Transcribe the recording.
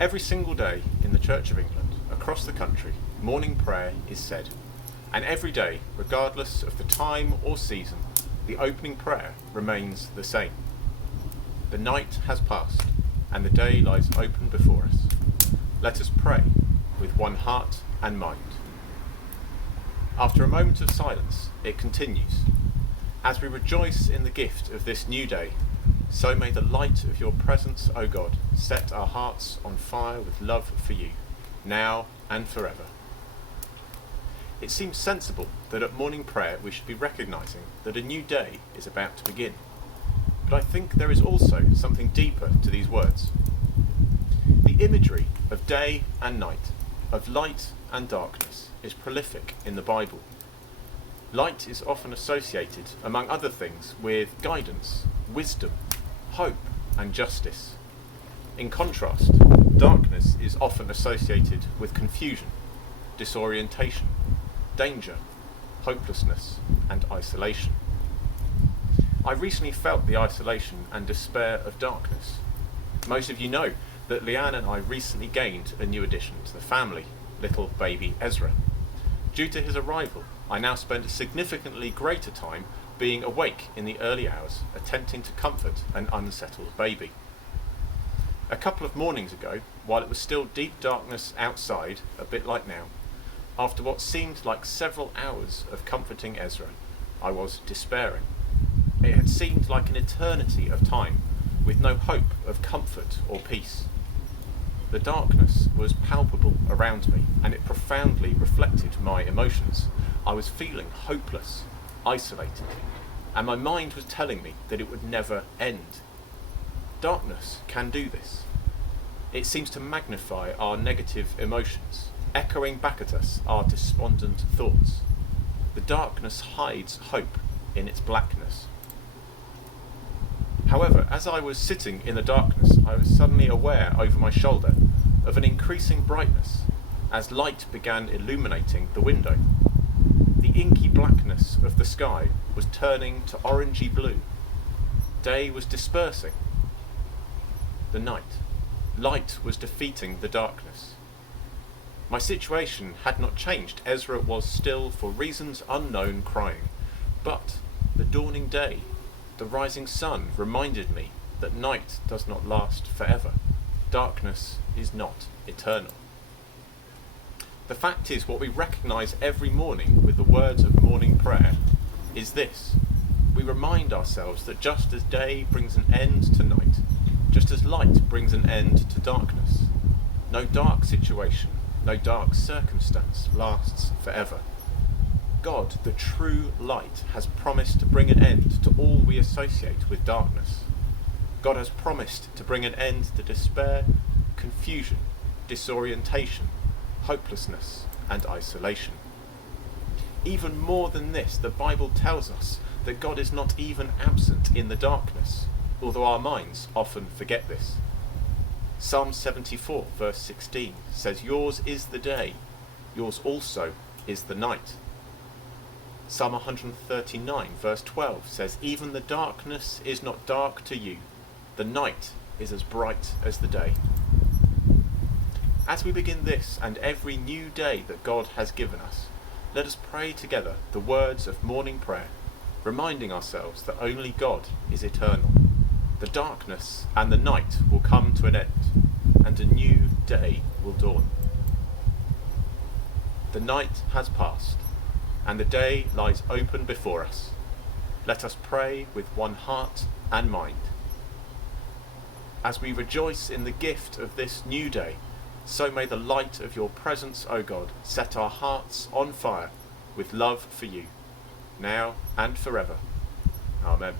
Every single day in the Church of England, across the country, morning prayer is said. And every day, regardless of the time or season, the opening prayer remains the same. The night has passed, and the day lies open before us. Let us pray with one heart and mind. After a moment of silence, it continues. As we rejoice in the gift of this new day, so may the light of your presence, O God, set our hearts on fire with love for you, now and forever. It seems sensible that at morning prayer we should be recognising that a new day is about to begin. But I think there is also something deeper to these words. The imagery of day and night, of light and darkness, is prolific in the Bible. Light is often associated, among other things, with guidance, wisdom, hope and justice. In contrast, darkness is often associated with confusion, disorientation, danger, hopelessness and isolation. I recently felt the isolation and despair of darkness. Most of you know that Leanne and I recently gained a new addition to the family, little baby Ezra. Due to his arrival, I now spend a significantly greater time being awake in the early hours, attempting to comfort an unsettled baby. A couple of mornings ago, while it was still deep darkness outside, a bit like now, after what seemed like several hours of comforting Ezra, I was despairing. It had seemed like an eternity of time, with no hope of comfort or peace. The darkness was palpable around me, and it profoundly reflected my emotions. I was feeling hopeless, isolated, and my mind was telling me that it would never end. Darkness can do this. It seems to magnify our negative emotions, echoing back at us our despondent thoughts. The darkness hides hope in its blackness. However, as I was sitting in the darkness, I was suddenly aware over my shoulder of an increasing brightness as light began illuminating the window. The inky blackness of the sky was turning to orangey blue. Day was dispersing. The night. Light was defeating the darkness. My situation had not changed. Ezra was still, for reasons unknown, crying. But the dawning day, the rising sun, reminded me that night does not last forever. Darkness is not eternal. The fact is, what we recognise every morning with the words of morning prayer is this. We remind ourselves that just as day brings an end to night, just as light brings an end to darkness, no dark situation, no dark circumstance lasts forever. God, the true light, has promised to bring an end to all we associate with darkness. God has promised to bring an end to despair, confusion, disorientation, hopelessness and isolation. Even more than this, the Bible tells us that God is not even absent in the darkness, although our minds often forget this. Psalm 74 verse 16 says, "Yours is the day, yours also is the night." Psalm 139 verse 12 says, "Even the darkness is not dark to you, the night is as bright as the day." As we begin this and every new day that God has given us, let us pray together the words of morning prayer, reminding ourselves that only God is eternal. The darkness and the night will come to an end, and a new day will dawn. The night has passed, and the day lies open before us. Let us pray with one heart and mind. As we rejoice in the gift of this new day, so may the light of your presence, O God, set our hearts on fire with love for you, now and forever. Amen.